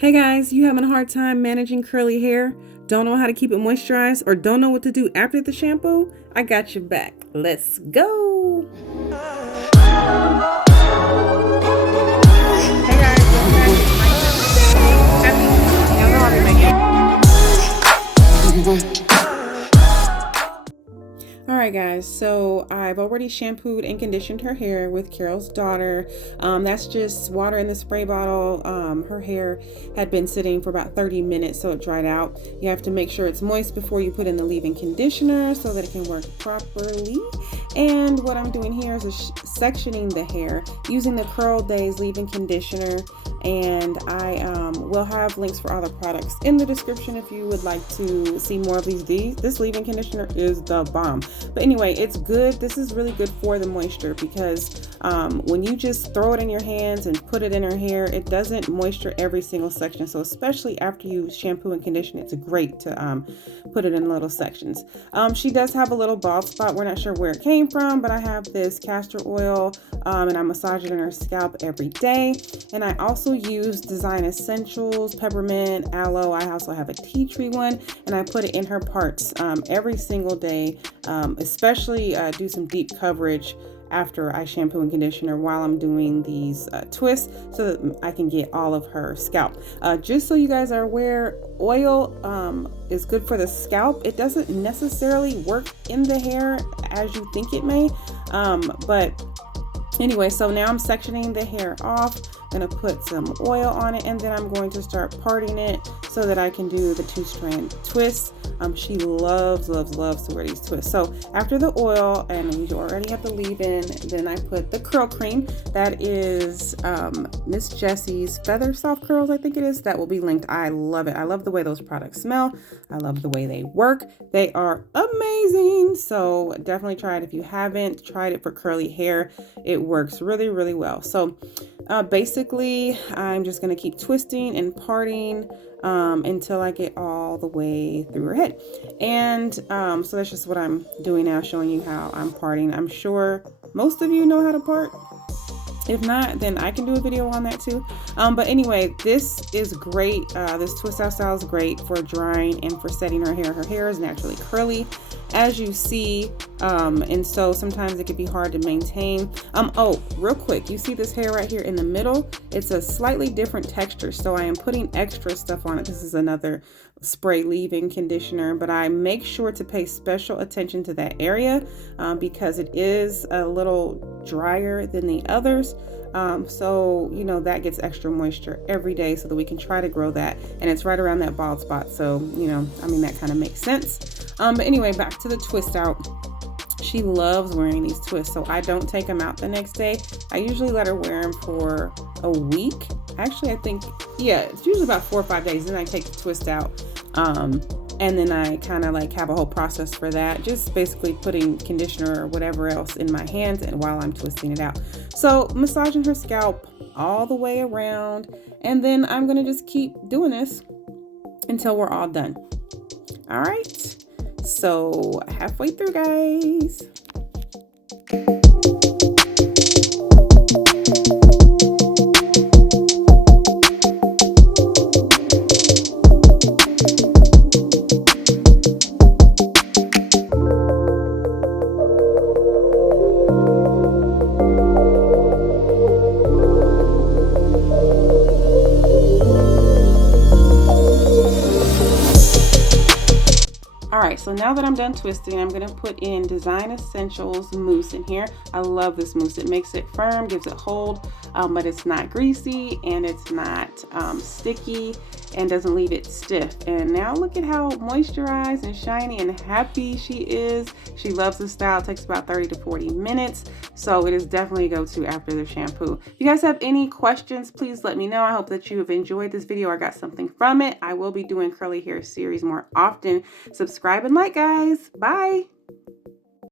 Hey guys, you having a hard time managing curly hair? Don't know how to keep it moisturized or don't know what to do after the shampoo? I got your back. Let's go. Hey guys, welcome back to my Happy y'all know I'll be making. Alright guys, so I've already shampooed and conditioned her hair with Carol's daughter. That's just water in the spray bottle. Her hair had been sitting for about 30 minutes, so it dried out. You have to make sure it's moist before you put in the leave-in conditioner so that it can work properly. And what I'm doing here is sectioning the hair using the CurlDaze leave-in conditioner. And I will have links for all the products in the description if you would like to see more of these. This leave-in conditioner is the bomb. But anyway, it's good. This is really good for the moisture because when you just throw it in your hands and put it in her hair, it doesn't moisture every single section. So especially after you shampoo and condition, it's great to put it in little sections. She does have a little bald spot. We're not sure where it came from, but I have this castor oil and I massage it in her scalp every day. And I also use Design Essentials, Peppermint, Aloe. I also have a tea tree one, and I put it in her parts every single day, especially do some deep coverage after I shampoo and condition her while I'm doing these twists so that I can get all of her scalp. Just so you guys are aware, oil is good for the scalp. It doesn't necessarily work in the hair as you think it may, but anyway, so now I'm sectioning the hair off. I'm gonna put some oil on it, and then I'm going to start parting it so that I can do the 2-strand twists. She loves to wear these twists. So after the oil, and you already have the leave-in, then I put the curl cream. That is Miss Jessie's Feather Soft Curls, I think it is. That will be linked. I love it. I love the way those products smell. I love the way they work. They are amazing. So definitely try it if you haven't tried it for curly hair. It works really well. So basically, I'm just going to keep twisting and parting until I get all the way through her head. And so that's just what I'm doing now, showing you how I'm parting. I'm sure most of you know how to part. If not, then I can do a video on that too. But anyway, this is great. This twist out style is great for drying and for setting her hair. Her hair is naturally curly, as you see, and so sometimes it can be hard to maintain. Oh, real quick, you see this hair right here in the middle? It's a slightly different texture, so I am putting extra stuff on it. This is another spray leave-in conditioner, but I make sure to pay special attention to that area because it is a little drier than the others. So you know that gets extra moisture every day so that we can try to grow that, and it's right around that bald spot, so you know, I mean, that kind of makes sense. But anyway, back to the twist out. She loves wearing these twists, so I don't take them out the next day. I usually let her wear them for a week. Actually, I think, yeah, it's usually about 4 or 5 days. Then I take the twist out. And then I kind of like have a whole process for that. Just basically putting conditioner or whatever else in my hands and while I'm twisting it out. So massaging her scalp all the way around. And then I'm going to just keep doing this until we're all done. All right. So halfway through, guys. Alright, so now that I'm done twisting, I'm going to put in Design Essentials mousse in here. I love this mousse. It makes it firm, gives it hold, but it's not greasy and it's not sticky and doesn't leave it stiff. And now look at how moisturized and shiny and happy she is. She loves this style. It takes about 30 to 40 minutes. So it is definitely a go-to after the shampoo. If you guys have any questions, please let me know. I hope that you have enjoyed this video or got something from it. I will be doing curly hair series more often. Subscribe and like, guys. Bye.